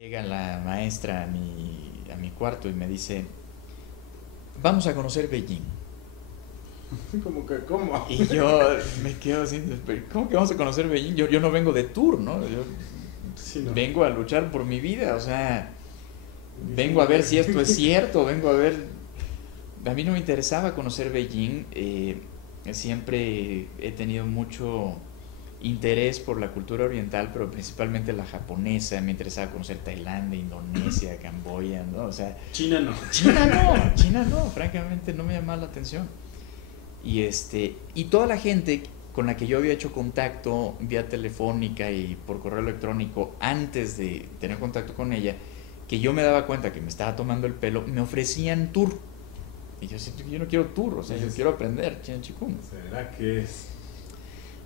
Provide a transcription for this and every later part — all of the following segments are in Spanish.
Llega la maestra a mi cuarto y me dice, vamos a conocer Beijing. Como que, ¿cómo? Y yo me quedo así, "¿Pero ¿cómo que vamos a conocer Beijing? Yo no vengo de tour, ¿no? Yo Sí, no. vengo a luchar por mi vida, o sea, vengo a ver si esto es Dije, cierto, vengo a ver... A mí no me interesaba conocer Beijing, siempre he tenido mucho interés por la cultura oriental, pero principalmente la japonesa. Me interesaba conocer Tailandia, Indonesia, Camboya, ¿no? O sea, China no. China no, francamente no me llamaba la atención. Y toda la gente con la que yo había hecho contacto vía telefónica y por correo electrónico antes de tener contacto con ella, que yo me daba cuenta que me estaba tomando el pelo, me ofrecían tour. Y yo siento que yo no quiero tour, o sea, yo quiero aprender China Chikung. ¿Será que es?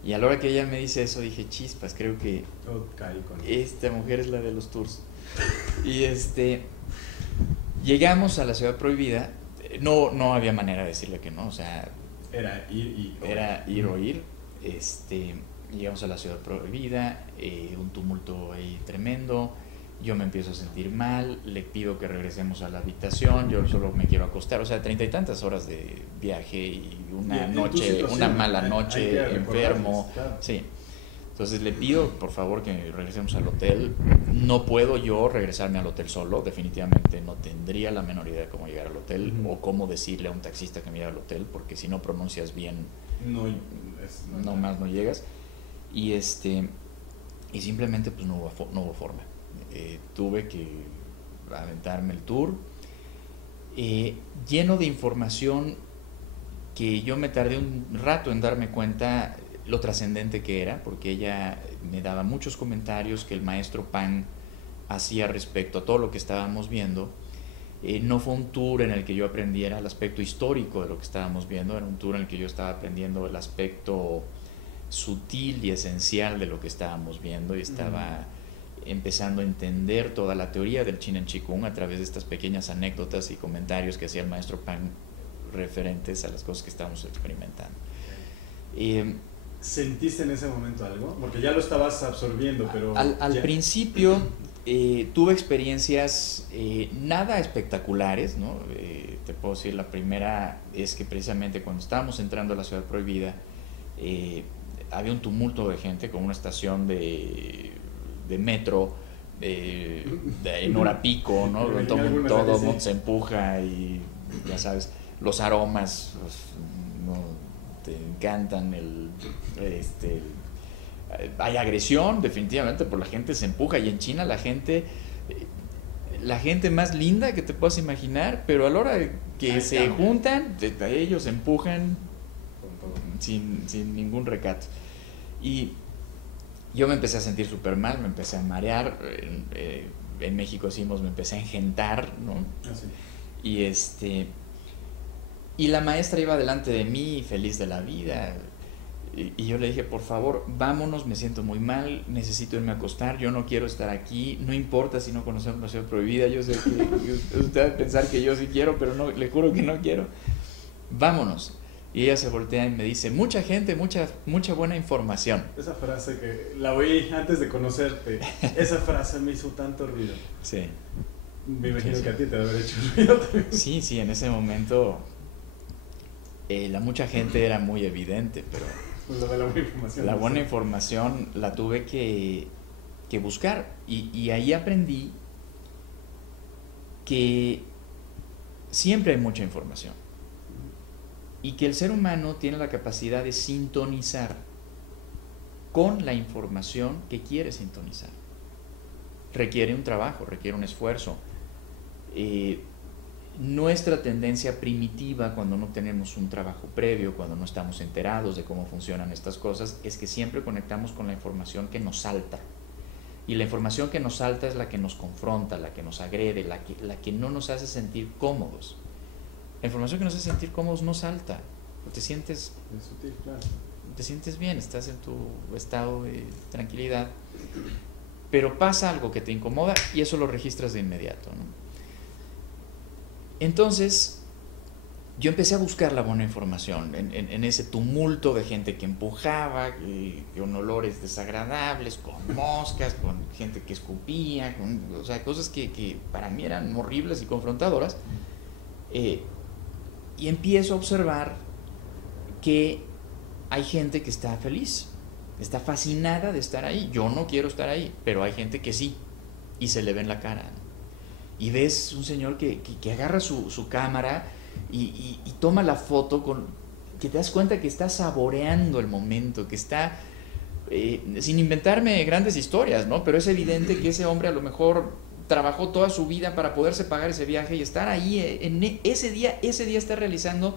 Y a la hora que ella me dice eso, dije, chispas, creo que Todo caí con esta mujer es la de los tours. Y llegamos a la ciudad prohibida. No había manera de decirle que no, o sea, Era ir y... era ir o ir. Llegamos a la ciudad prohibida, un tumulto ahí tremendo. Yo me empiezo a sentir mal, le pido que regresemos a la habitación, yo solo me quiero acostar, o sea, 30 y tantas horas de viaje y una noche, una mala noche, enfermo, claro. sí. Entonces le pido por favor que regresemos al hotel. No puedo yo regresarme al hotel solo, definitivamente no tendría la menor idea de cómo llegar al hotel o cómo decirle a un taxista que me lleve al hotel, porque si no pronuncias bien, No, no más no llegas. Y y simplemente pues no hubo forma. Tuve que aventarme el tour, lleno de información que yo me tardé un rato en darme cuenta lo trascendente que era, porque ella me daba muchos comentarios que el maestro Pan hacía respecto a todo lo que estábamos viendo. No fue un tour en el que yo aprendiera el aspecto histórico de lo que estábamos viendo, era un tour en el que yo estaba aprendiendo el aspecto sutil y esencial de lo que estábamos viendo, y estaba empezando a entender toda la teoría del Chinen Chikung a través de estas pequeñas anécdotas y comentarios que hacía el maestro Pan referentes a las cosas que estábamos experimentando. ¿Sentiste en ese momento algo? Porque ya lo estabas absorbiendo, pero... Al principio tuve experiencias nada espectaculares, ¿no? Te puedo decir, la primera es que precisamente cuando estábamos entrando a la ciudad prohibida, había un tumulto de gente con una estación de metro en hora pico, ¿no? Todo el mundo se empuja y ya sabes, los aromas pues, no te encantan, hay agresión definitivamente, por la gente se empuja, y en China la gente más linda que te puedas imaginar, pero a la hora que se juntan, ellos se empujan sin ningún recato. Y yo me empecé a sentir súper mal, me empecé a marear, en México decimos me empecé a engentar, ¿no? Así. Y la maestra iba delante de mí, feliz de la vida, y yo le dije, por favor, vámonos, me siento muy mal, necesito irme a acostar, yo no quiero estar aquí, no importa si no conocemos la ciudad prohibida, yo sé que usted va a pensar que yo sí quiero, pero no, le juro que no quiero, vámonos. Y ella se voltea y me dice, mucha gente, mucha buena información. Esa frase que la oí antes de conocerte, esa frase me hizo tanto ruido. Sí. Me imagino Sí. que a ti te debe haber hecho ruido también. Sí, en ese momento la mucha gente era muy evidente, pero Lo de la buena información. la buena información la tuve que buscar, y ahí aprendí que siempre hay mucha información y que el ser humano tiene la capacidad de sintonizar con la información que quiere sintonizar. Requiere un trabajo, requiere un esfuerzo. Nuestra tendencia primitiva, cuando no tenemos un trabajo previo, cuando no estamos enterados de cómo funcionan estas cosas, es que siempre conectamos con la información que nos salta. Y la información que nos salta es la que nos confronta, la que nos agrede, la que no nos hace sentir cómodos. La información que nos hace sentir cómodos no salta. Te sientes, Es sutil, claro. te sientes bien, estás en tu estado de tranquilidad, pero pasa algo que te incomoda y eso lo registras de inmediato, ¿no? Entonces, yo empecé a buscar la buena información en ese tumulto de gente que empujaba, con olores desagradables, con moscas, con gente que escupía, o sea, cosas que para mí eran horribles y confrontadoras. Y empiezo a observar que hay gente que está feliz, está fascinada de estar ahí. Yo no quiero estar ahí, pero hay gente que sí, y se le ve en la cara, ¿no? Y ves un señor que agarra su cámara y toma la foto, que te das cuenta que está saboreando el momento, que está, sin inventarme grandes historias, ¿no? Pero es evidente que ese hombre a lo mejor trabajó toda su vida para poderse pagar ese viaje y estar ahí en ese día está realizando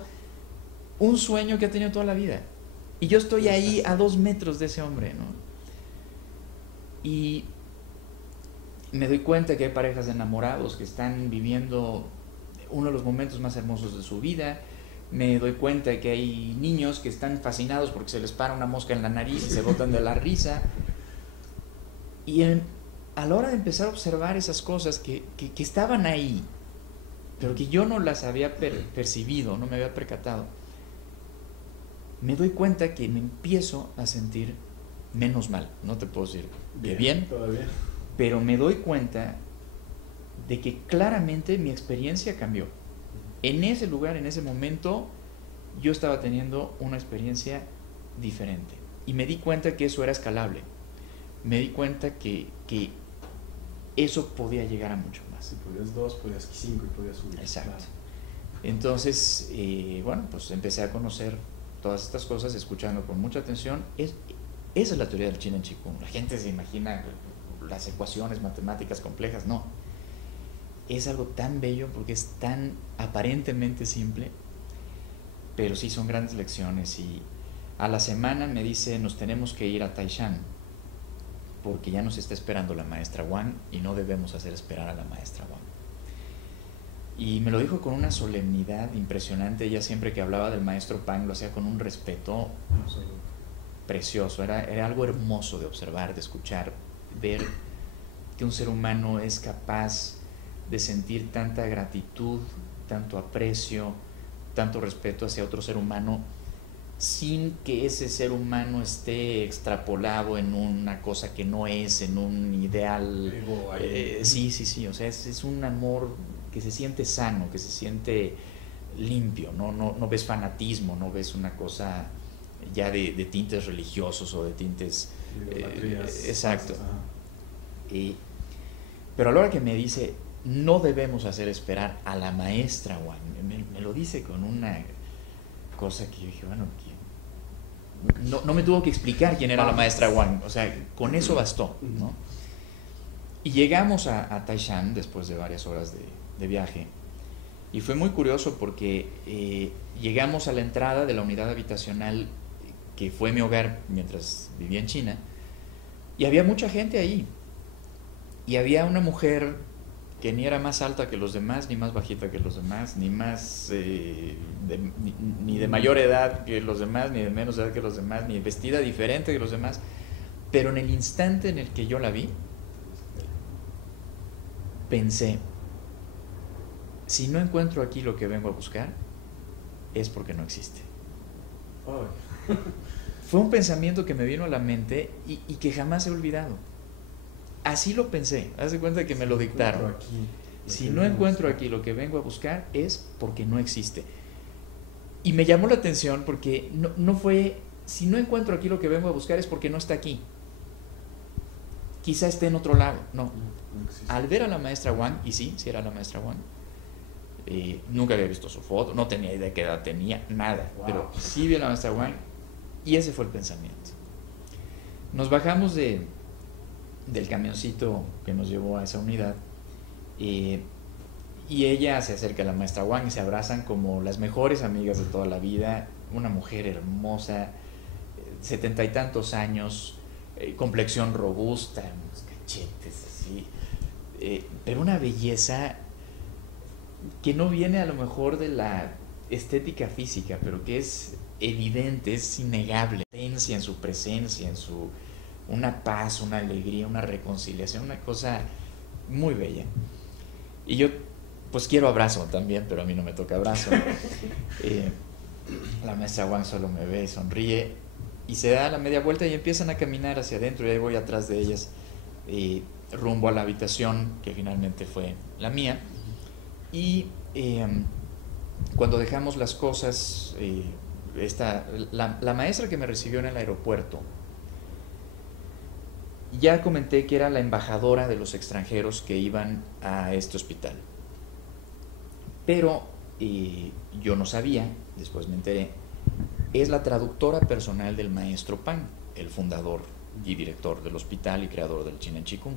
un sueño que ha tenido toda la vida. Y yo estoy ahí a 2 metros de ese hombre, ¿no? Y me doy cuenta que hay parejas de enamorados que están viviendo uno de los momentos más hermosos de su vida. Me doy cuenta que hay niños que están fascinados porque se les para una mosca en la nariz y se botan de la risa. Y a la hora de empezar a observar esas cosas que estaban ahí, pero que yo no las había percibido, no me había percatado, me doy cuenta que me empiezo a sentir menos mal. No te puedo decir que bien, todavía. Pero me doy cuenta de que claramente mi experiencia cambió. En ese lugar, en ese momento, yo estaba teniendo una experiencia diferente. Y me di cuenta que eso era escalable. Me di cuenta que eso podía llegar a mucho más. Si podías 2, podías 5 y podías subir. Exacto. Claro. Entonces, bueno, pues empecé a conocer todas estas cosas, escuchando con mucha atención. Esa es la teoría del Chin en Chikung. La gente se imagina las ecuaciones matemáticas complejas. No. Es algo tan bello porque es tan aparentemente simple, pero sí son grandes lecciones. Y a la semana me dice, nos tenemos que ir a Taishan porque ya nos está esperando la maestra Wang y no debemos hacer esperar a la maestra Wang. Y me lo dijo con una solemnidad impresionante. Ella siempre que hablaba del maestro Pang lo hacía con un respeto precioso. Era algo hermoso de observar, de escuchar, ver que un ser humano es capaz de sentir tanta gratitud, tanto aprecio, tanto respeto hacia otro ser humano, sin que ese ser humano esté extrapolado en una cosa que no es, en un ideal. Sí, o sea, es un amor que se siente sano, que se siente limpio, no ves fanatismo, no ves una cosa ya de tintes religiosos o de tintes... exacto. Pero a la hora que me dice, no debemos hacer esperar a la maestra Wang, me lo dice con una cosa que yo dije, bueno, no me tuvo que explicar quién era la maestra Wang, o sea, con eso bastó, ¿no? Y llegamos a Taishan después de varias horas de viaje, y fue muy curioso porque llegamos a la entrada de la unidad habitacional que fue mi hogar mientras vivía en China, y había mucha gente ahí, y había una mujer que ni era más alta que los demás, ni más bajita que los demás, ni más ni de mayor edad que los demás, ni de menos edad que los demás, ni vestida diferente que los demás. Pero en el instante en el que yo la vi, pensé, si no encuentro aquí lo que vengo a buscar, es porque no existe. Fue un pensamiento que me vino a la mente y que jamás he olvidado. Así lo pensé, haz de cuenta que me lo dictaron. Si no encuentro aquí lo que vengo a buscar, es porque no existe. Y me llamó la atención porque no fue, si no encuentro aquí lo que vengo a buscar, es porque no está aquí. Quizá esté en otro lado. No. Al ver a la maestra Wang, y sí era la maestra Wang, nunca había visto su foto, no tenía idea de qué edad tenía, nada. Wow. Pero sí vi a la maestra Wang, y ese fue el pensamiento. Nos bajamos del camioncito que nos llevó a esa unidad, y ella se acerca a la maestra Wang y se abrazan como las mejores amigas de toda la vida. Una mujer hermosa, 70 y tantos años, complexión robusta, unos cachetes así, pero una belleza que no viene a lo mejor de la estética física, pero que es evidente, es innegable. En su presencia, una paz, una alegría, una reconciliación, una cosa muy bella. Y yo pues quiero abrazo también, pero a mí no me toca abrazo. Eh, la maestra Wang solo me ve y sonríe y se da la media vuelta y empiezan a caminar hacia adentro y ahí voy atrás de ellas, rumbo a la habitación que finalmente fue la mía. Y cuando dejamos las cosas, la maestra que me recibió en el aeropuerto, ya comenté que era la embajadora de los extranjeros que iban a este hospital. Pero yo no sabía, después me enteré, es la traductora personal del maestro Pan, el fundador y director del hospital y creador del Chinen Chikung.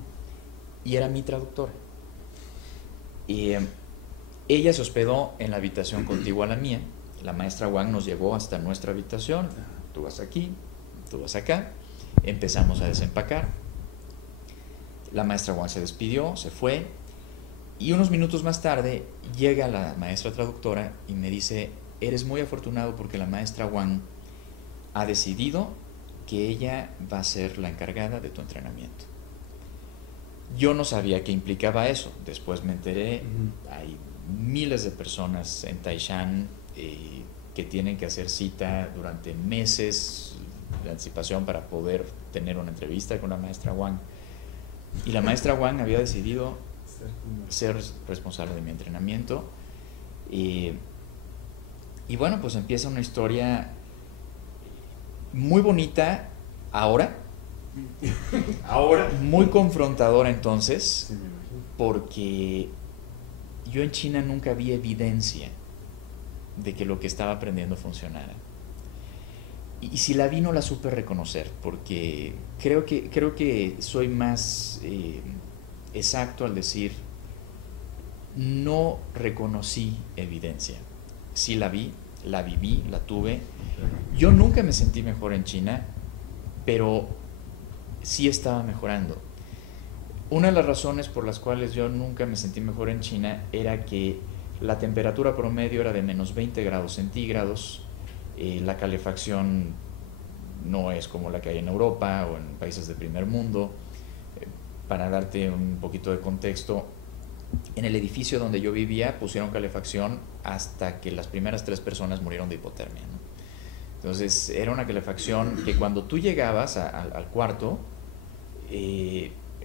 Y era mi traductora. Ella se hospedó en la habitación contigua a la mía. La maestra Wang nos llevó hasta nuestra habitación. Tú vas aquí, tú vas acá. Empezamos a desempacar. La maestra Wang se despidió, se fue. Y unos minutos más tarde llega la maestra traductora y me dice: eres muy afortunado porque la maestra Wang ha decidido que ella va a ser la encargada de tu entrenamiento. Yo no sabía qué implicaba eso. Después me enteré, hay miles de personas en Taishan que tienen que hacer cita durante meses de anticipación para poder tener una entrevista con la maestra Wang. Y la maestra Wang había decidido ser responsable de mi entrenamiento. Y bueno, pues empieza una historia muy bonita ahora. Muy confrontadora entonces, Sí, me imagino. porque yo en China nunca vi evidencia de que lo que estaba aprendiendo funcionara. Y si la vi no la supe reconocer, porque creo que soy más exacto al decir no reconocí evidencia. Sí la vi, la viví, la tuve. Yo nunca me sentí mejor en China, pero sí estaba mejorando. Una de las razones por las cuales yo nunca me sentí mejor en China era que la temperatura promedio era de menos 20 grados centígrados. La calefacción no es como la que hay en Europa o en países de primer mundo. Para darte un poquito de contexto, en el edificio donde yo vivía pusieron calefacción hasta que las primeras 3 personas murieron de hipotermia, ¿no? Entonces era una calefacción que cuando tú llegabas al cuarto,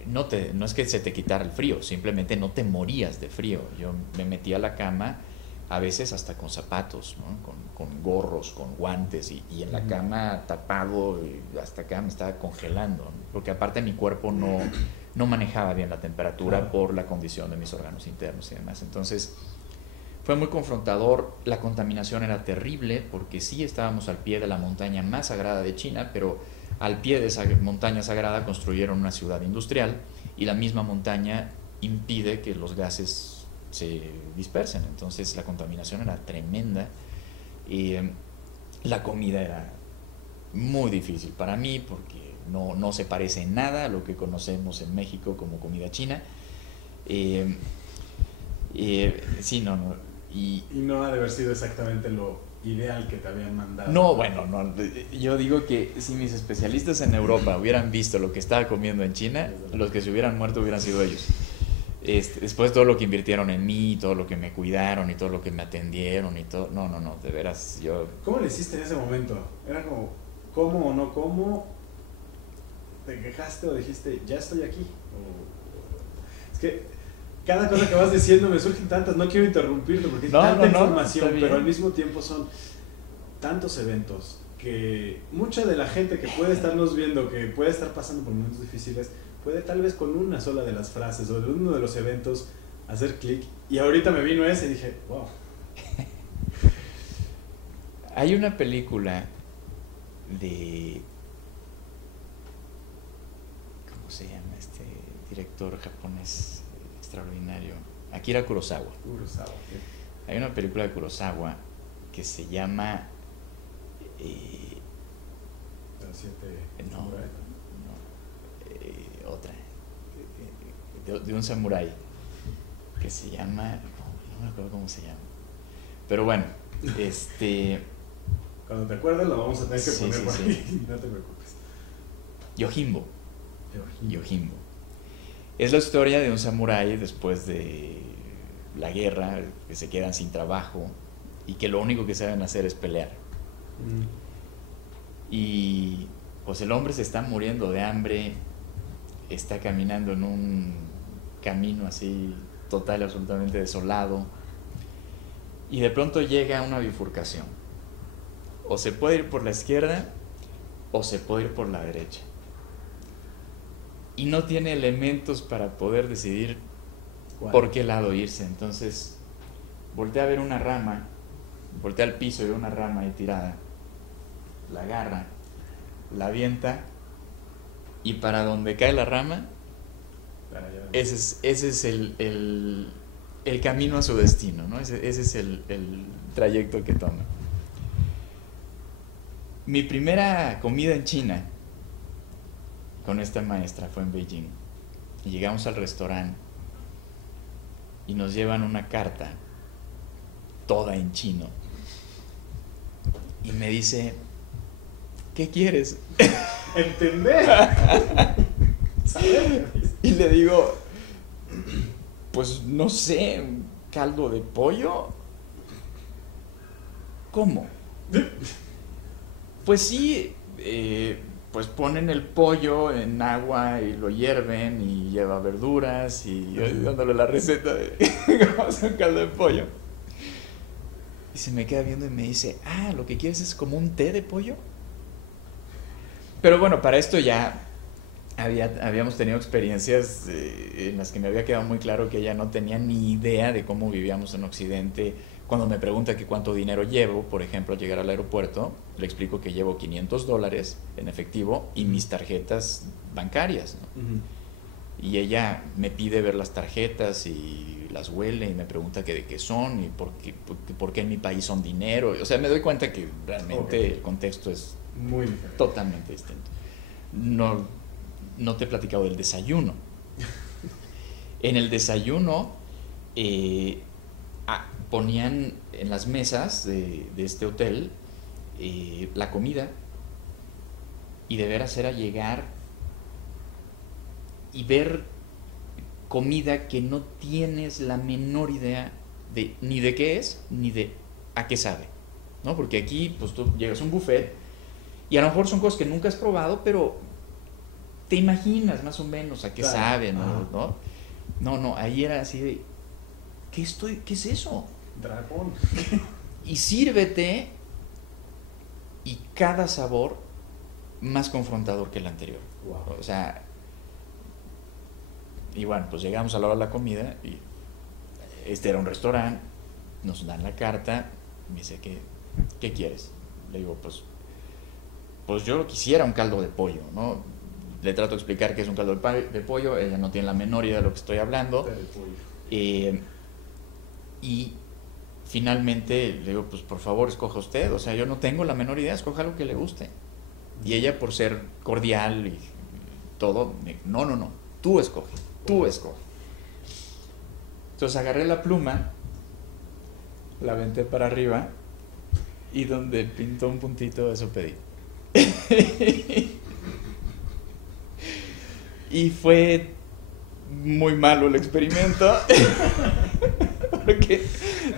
no es que se te quitara el frío, simplemente no te morías de frío. Yo me metía a la cama a veces hasta con zapatos, ¿no? con gorros, con guantes y en la cama tapado hasta acá me estaba congelando, ¿no? Porque aparte mi cuerpo no manejaba bien la temperatura por la condición de mis órganos internos y demás. Entonces fue muy confrontador. La contaminación era terrible porque sí estábamos al pie de la montaña más sagrada de China, pero al pie de esa montaña sagrada construyeron una ciudad industrial y la misma montaña impide que los gases se dispersen. Entonces la contaminación era tremenda y la comida era muy difícil para mí porque no se parece en nada a lo que conocemos en México como comida china. Sí, no. Y no ha de haber sido exactamente lo ideal que te habían mandado. No, bueno, no. Yo digo que si mis especialistas en Europa hubieran visto lo que estaba comiendo en China, los que se hubieran muerto hubieran sido ellos. Después todo lo que invirtieron en mí, todo lo que me cuidaron y todo lo que me atendieron y todo. No, de veras, yo... ¿Cómo le hiciste en ese momento? Era como, ¿cómo o no cómo? ¿Te quejaste o dijiste, ya estoy aquí? Es que cada cosa que vas diciendo me surgen tantas, no quiero interrumpirte porque hay tanta información, pero al mismo tiempo son tantos eventos que mucha de la gente que puede estarnos viendo, que puede estar pasando por momentos difíciles, puede tal vez con una sola de las frases o de uno de los eventos hacer clic. Y ahorita me vino ese y dije, wow. Hay una película de... ¿Cómo se llama este director japonés extraordinario? Akira Kurosawa. ¿Qué? Hay una película de Kurosawa que se llama... otra. De un samurái que se llama... No me acuerdo cómo se llama. Pero bueno, Cuando te acuerdes lo vamos a tener que poner por ahí. No te preocupes. Yojimbo. Es la historia de un samurái después de la guerra, que se quedan sin trabajo y que lo único que saben hacer es pelear. Y pues el hombre se está muriendo de hambre, está caminando en un camino así total y absolutamente desolado, y de pronto llega a una bifurcación. O se puede ir por la izquierda o se puede ir por la derecha. Y no tiene elementos para poder decidir por qué lado irse. Entonces voltea a ver una rama, voltea al piso y ve una rama ahí tirada, la agarra, la avienta, y para donde cae la rama, ese es el camino a su destino, ¿no? Ese es el trayecto que toma. Mi primera comida en China con esta maestra fue en Beijing. Y llegamos al restaurante y nos llevan una carta toda en chino. Y me dice, ¿qué quieres? ¿Entender? ¿Saber? Y le digo, pues no sé, ¿un caldo de pollo? ¿Cómo? Pues sí, pues ponen el pollo en agua y lo hierven y lleva verduras, y yo dándole la receta de cómo hacer un caldo de pollo. Y se me queda viendo y me dice, lo que quieres es como un té de pollo. Pero bueno, para esto ya habíamos tenido experiencias en las que me había quedado muy claro que ella no tenía ni idea de cómo vivíamos en Occidente. Cuando me pregunta que cuánto dinero llevo, por ejemplo, al llegar al aeropuerto, le explico que llevo $500 en efectivo y mis tarjetas bancarias, ¿no? Y ella me pide ver las tarjetas y las huele y me pregunta que de qué son y por qué en mi país son dinero. O sea, me doy cuenta que realmente el contexto es muy diferente, totalmente distinto. No te he platicado del desayuno. En el desayuno ponían en las mesas de este hotel la comida, y de veras era llegar y ver comida que no tienes la menor idea ni de qué es, ni de a qué sabe, ¿no? Porque aquí pues tú llegas a un buffet y a lo mejor son cosas que nunca has probado, pero te imaginas más o menos a qué sabe, ¿no? No, ahí era así de, ¿qué es eso? Dragón. Y sírvete, y cada sabor más confrontador que el anterior. Wow. O sea, y bueno, pues llegamos a la hora de la comida y este era un restaurante, nos dan la carta, me dice, ¿qué quieres? Le digo, pues yo quisiera un caldo de pollo, ¿no? Le trato de explicar qué es un caldo de pollo, ella no tiene la menor idea de lo que estoy hablando. Y finalmente le digo, pues por favor escoja usted, o sea, yo no tengo la menor idea, escoja lo que le guste. Y ella, por ser cordial y todo, no, tú escoge. Entonces agarré la pluma, la aventé para arriba, y donde pintó un puntito, eso pedí. Y fue muy malo el experimento, porque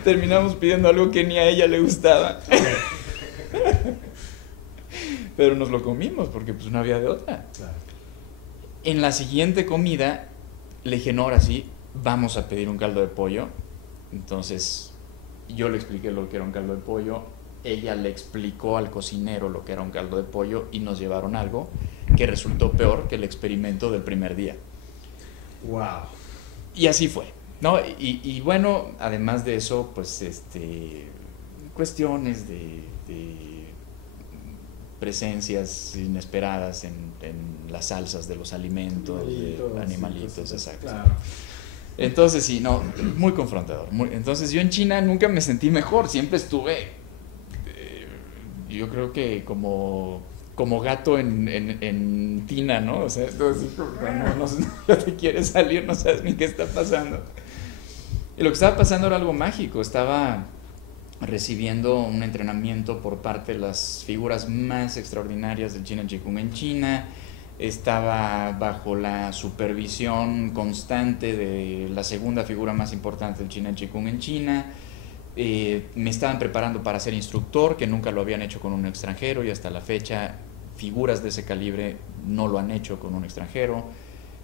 terminamos pidiendo algo que ni a ella le gustaba. Pero nos lo comimos porque pues no había de otra. Claro. En la siguiente comida le dije, no, ahora sí, vamos a pedir un caldo de pollo. Entonces yo le expliqué lo que era un caldo de pollo, ella le explicó al cocinero lo que era un caldo de pollo, y nos llevaron algo que resultó peor que el experimento del primer día. Wow. Y así fue, ¿no? Y bueno, además de eso, pues cuestiones de presencias inesperadas en las salsas de los alimentos, animalitos, exacto. Claro. Entonces sí, no, muy confrontador. Entonces yo en China nunca me sentí mejor, siempre estuve, yo creo que como gato en tina, ¿no? O sea, entonces, no te quieres salir, no sabes ni qué está pasando. Y lo que estaba pasando era algo mágico, estaba recibiendo un entrenamiento por parte de las figuras más extraordinarias del China Chikung en China. estaba bajo la supervisión constante de la segunda figura más importante del Chinen Chikung en China. Me estaban preparando para ser instructor, que nunca lo habían hecho con un extranjero, y hasta la fecha figuras de ese calibre no lo han hecho con un extranjero.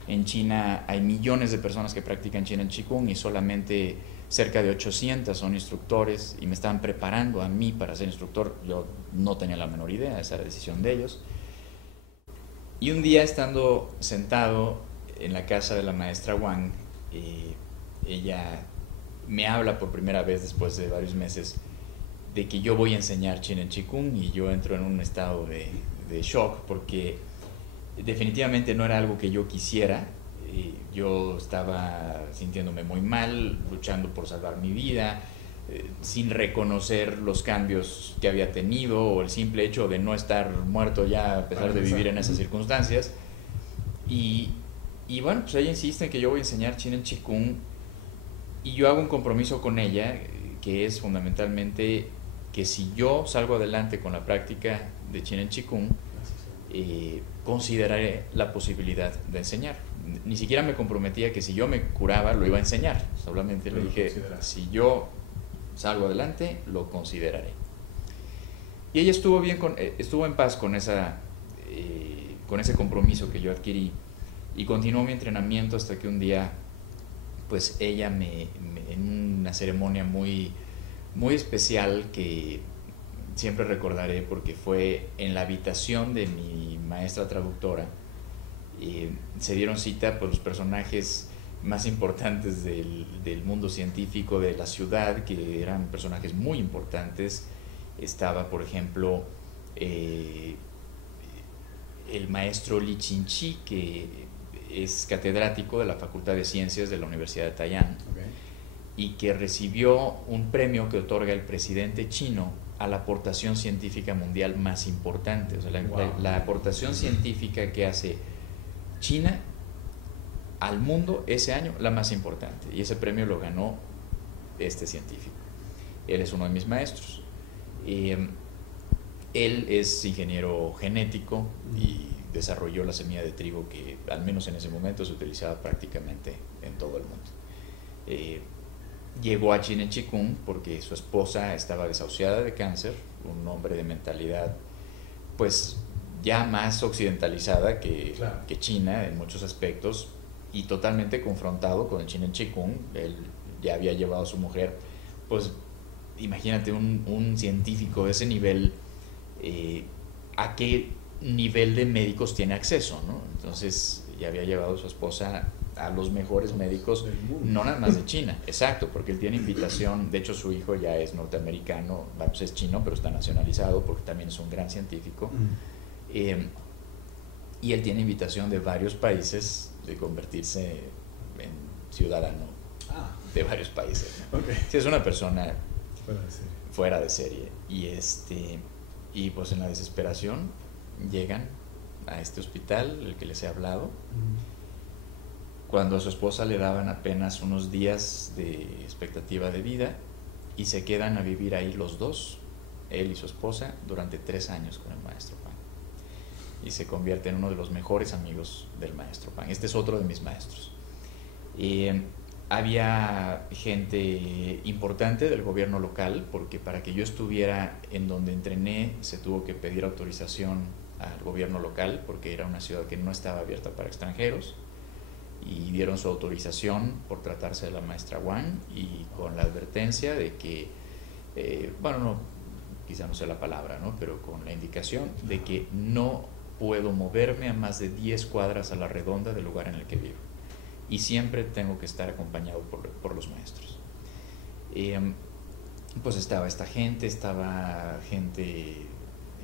En China hay millones de personas que practican Chinen Chikung y solamente cerca de 800 son instructores, y me estaban preparando a mí para ser instructor. Yo no tenía la menor idea, esa era decisión de ellos. Y un día, estando sentado en la casa de la maestra Wang, ella me habla por primera vez después de varios meses de que yo voy a enseñar Chinen Chikung, y yo entro en un estado de shock porque definitivamente no era algo que yo quisiera. Yo estaba sintiéndome muy mal, luchando por salvar mi vida, sin reconocer los cambios que había tenido, o el simple hecho de no estar muerto ya a pesar de vivir en esas circunstancias. Y bueno, pues ella insiste en que yo voy a enseñar Chinen Chikung, y yo hago un compromiso con ella, que es fundamentalmente que si yo salgo adelante con la práctica de Chinen Chikung, consideraré la posibilidad de enseñar. Ni siquiera me comprometía que si yo me curaba lo iba a enseñar, solamente le dije, si yo salgo adelante, lo consideraré. Y ella estuvo en paz con ese compromiso que yo adquirí, y continuó mi entrenamiento hasta que un día, pues ella en una ceremonia muy, muy especial que siempre recordaré porque fue en la habitación de mi maestra traductora, se dieron cita por los personajes más importantes del mundo científico de la ciudad, que eran personajes muy importantes. Estaba, por ejemplo, el maestro Li Qinchi, que es catedrático de la Facultad de Ciencias de la Universidad de Taiwán, y que recibió un premio que otorga el presidente chino a la aportación científica mundial más importante. O sea, la aportación científica que hace China al mundo ese año, la más importante, y ese premio lo ganó este científico. Él es uno de mis maestros. Él es ingeniero genético y desarrolló la semilla de trigo que al menos en ese momento se utilizaba prácticamente en todo el mundo. Llegó a Chinen Chikung porque su esposa estaba desahuciada de cáncer, un hombre de mentalidad pues ya más occidentalizada que China en muchos aspectos, y totalmente confrontado con el Chinen Chikung. Él ya había llevado a su mujer, pues imagínate un científico de ese nivel, a qué nivel de médicos tiene acceso, ¿no? Entonces ya había llevado a su esposa a los mejores médicos, no nada más de China, exacto, porque él tiene invitación. De hecho, su hijo ya es norteamericano, pues es chino, pero está nacionalizado porque también es un gran científico. Y él tiene invitación de varios países de convertirse en ciudadano de varios países, ¿no? Sí, es una persona fuera de serie. Y pues en la desesperación llegan a este hospital, el que les he hablado, cuando a su esposa le daban apenas unos días de expectativa de vida, y se quedan a vivir ahí los dos, él y su esposa, durante 3 años con el maestro Pan, y se convierte en uno de los mejores amigos del maestro Pan. Este es otro de mis maestros. Había gente importante del gobierno local, porque para que yo estuviera en donde entrené se tuvo que pedir autorización al gobierno local, porque era una ciudad que no estaba abierta para extranjeros, y dieron su autorización por tratarse de la maestra Wang, y con la advertencia de que, bueno, no, quizá no sé la palabra, ¿no?, pero con la indicación de que no puedo moverme a más de 10 cuadras a la redonda del lugar en el que vivo, y siempre tengo que estar acompañado por los maestros. Pues estaba gente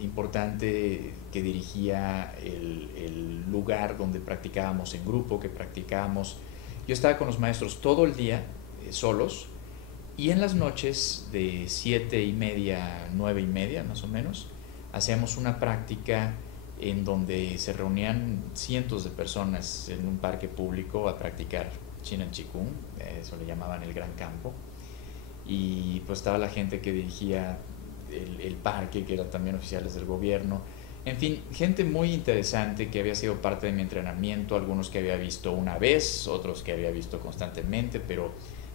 importante que dirigía el lugar donde practicábamos en grupo, que practicábamos. Yo estaba con los maestros todo el día, solos, y en las noches de 7:30, 9:30 más o menos, hacíamos una práctica en donde se reunían cientos de personas en un parque público a practicar Chinen Chikung. Eso le llamaban el Gran Campo, y pues estaba la gente que dirigía el parque, que eran también oficiales del gobierno, En fin, gente muy interesante que había sido parte de mi entrenamiento, algunos que había visto una vez, otros que había visto constantemente, pero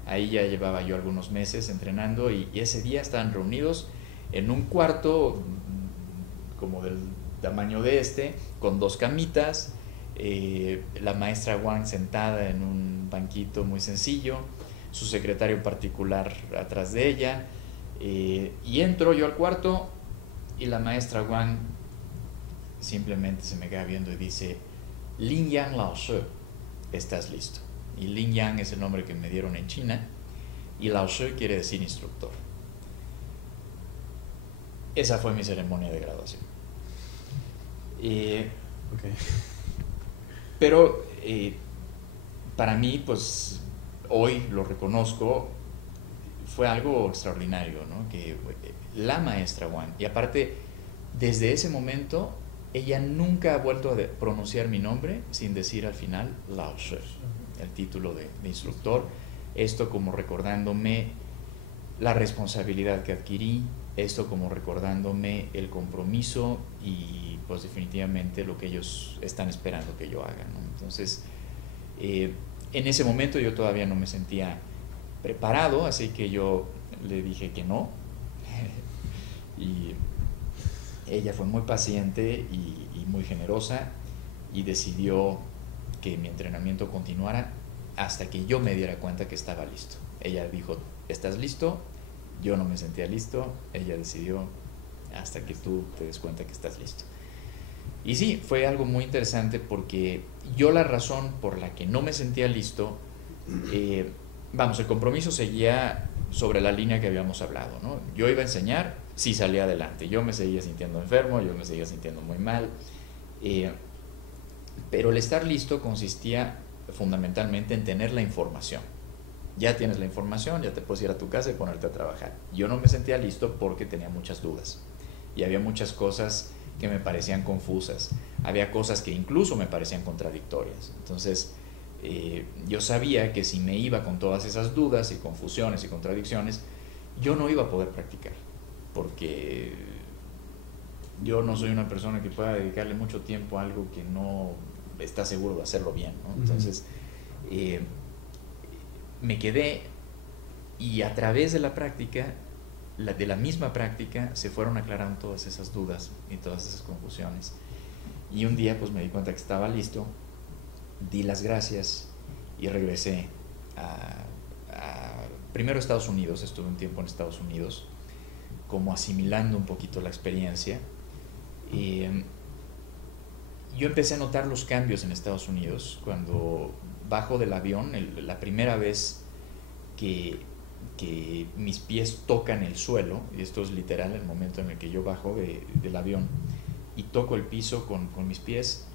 ahí ya llevaba yo algunos meses entrenando y ese día estaban reunidos en un cuarto como del tamaño de este, con dos camitas, la maestra Wang sentada en un banquito muy sencillo, su secretario particular atrás de ella, y entro yo al cuarto y la maestra Wang simplemente se me queda viendo y dice: Lin Yang Lao Shi, estás listo. Y Lin Yang es el nombre que me dieron en China y Lao Shi quiere decir instructor. Esa fue mi ceremonia de graduación. Okay. Pero para mí, pues hoy lo reconozco, fue algo extraordinario, ¿no? Que la maestra Wang, y aparte, desde ese momento, ella nunca ha vuelto a pronunciar mi nombre sin decir al final Lao Shi, el título de instructor. Esto como recordándome la responsabilidad que adquirí, esto como recordándome el compromiso y pues definitivamente lo que ellos están esperando que yo haga, ¿no? Entonces, en ese momento yo todavía no me sentía preparado, así que yo le dije que no. Y ella fue muy paciente y muy generosa y decidió que mi entrenamiento continuara hasta que yo me diera cuenta que estaba listo. Ella dijo: ¿estás listo? Yo no me sentía listo. Ella decidió: hasta que tú te des cuenta que estás listo. Y sí, fue algo muy interesante porque yo la razón por la que no me sentía listo, vamos, el compromiso seguía sobre la línea que habíamos hablado, ¿no? Yo iba a enseñar, sí salía adelante, yo me seguía sintiendo enfermo, yo me seguía sintiendo muy mal, pero el estar listo consistía fundamentalmente en tener la información. Ya tienes la información, ya te puedes ir a tu casa y ponerte a trabajar. Yo no me sentía listo porque tenía muchas dudas y había muchas cosas que me parecían confusas, había cosas que incluso me parecían contradictorias. Entonces yo sabía que si me iba con todas esas dudas y confusiones y contradicciones, yo no iba a poder practicar, porque yo no soy una persona que pueda dedicarle mucho tiempo a algo que no está seguro de hacerlo bien, ¿no? Entonces me quedé, y a través de la práctica, de la misma práctica, se fueron aclarando todas esas dudas y todas esas confusiones. Y un día pues me di cuenta que estaba listo, di las gracias y regresé primero a Estados Unidos. Estuve un tiempo en Estados Unidos como asimilando un poquito la experiencia. Yo empecé a notar los cambios en Estados Unidos cuando bajo del avión, la primera vez que mis pies tocan el suelo, y esto es literal, el momento en el que yo bajo del avión y toco el piso con mis pies,